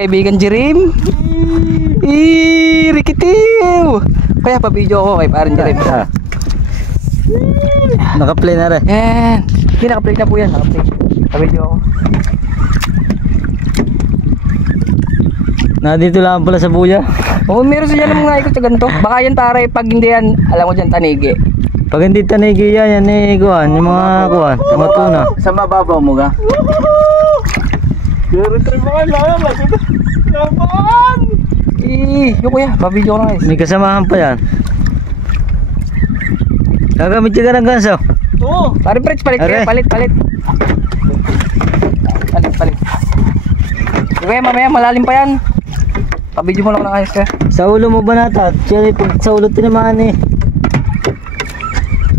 Kaibigan Jerim. Rikitiw. Kaya pa-video ko kay parin Jerim. Naka-play na rin. Yan. Hindi, naka-play na po yan. Naka-play. Pa-video ko. Dito lang pala sa buya. Oo, meron siya ng mga ikot sa ganito. Baka yan taray, pag hindi yan, alam ko dyan, tanigi. Pag hindi tanigi yan kuhan. Yung mga kuhan, mga tuna. Sa mababaw mo ga? Trip mga lang. Laban! Yung kuya, pa-video ko na guys. May kasamahan pa yan. Gagamit ka ng ganso. Oo. Parin Fritz, palit kayo, palit. Palit. Okay, mamaya malalim pa yan. Pa-video mo lang ng ayos ka. Sa ulo mo ba natat? Siyempre pag sa ulo tinamaan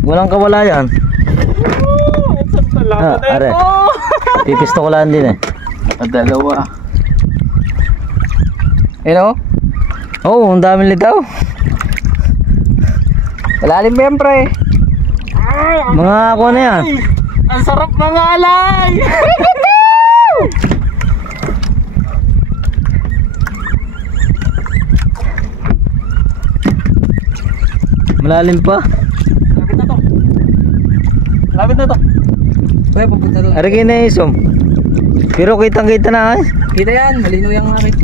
walang kawala yan. Are. Pipisto ko lang din Dalawa. You know? Oo, ang daming litaw. Malalim pa yan, pre. Mga ako na yan. Ang sarap mga alay! Malalim pa. Lapit na to. Pre, pupunta doon. Are kayo na isom. Pero kitang-kita na Kita yan, malinaw yung makit.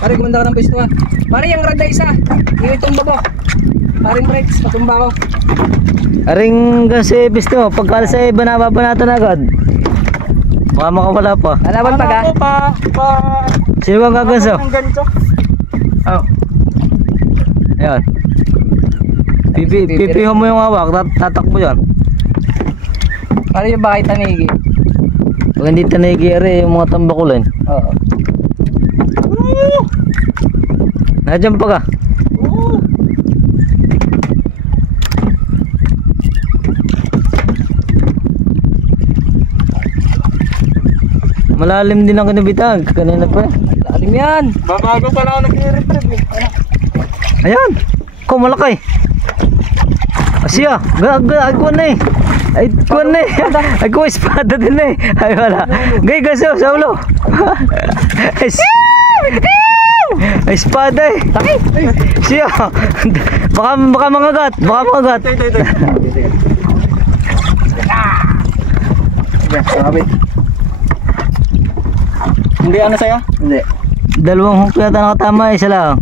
Pare, gumanda ka ng pwesto ha. Pare, yung rada isa. Yung itumba ko. Paring Fritz, patumba ko. Aring kasi pisto, pagkalas ay banabanatan agad. Baka makawala pa. Lalaban pa ga? Sino bang gaganso? Oh. Ayan. Pipiho mo yung hawak, tatakbo yan. Pare yung bakit tanigi? Pag hindi tanigi yung mga tambakulan. Oo. Nadyan pa ka? Malalim din ang kinabitag. Kanina pa Lalim yan. Babago pala ako nag-i-retrieve Ayan. Ko malaki. Asya. Agwan na Ay kuwan na Ay ko espada din Ay wala. Gay gaso sa ulo. Ay espada Taki. Siya. Baka mangagat. Yes, sabit. Hindi ano saya? Hindi. Dalawang hook yata nakatama, isa lang.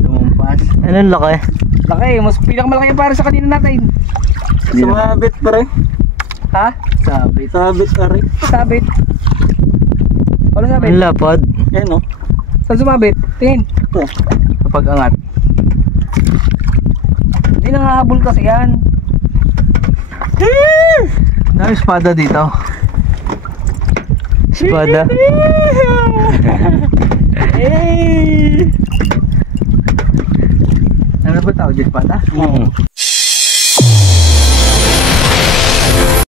Lumampas. Anong laki? Laki, mas pinakamalaki para sa kanina natin. Sumabit pa rin. Ha? Sabit rin. Sabit. Wala sabit? Ang lapad. Yan o. Saan sumabit? Tingin. Ito. Kapag angat. Hindi nangahabol kasi yan. Dami espada dito. Espada. Ano ba tawag dito espada?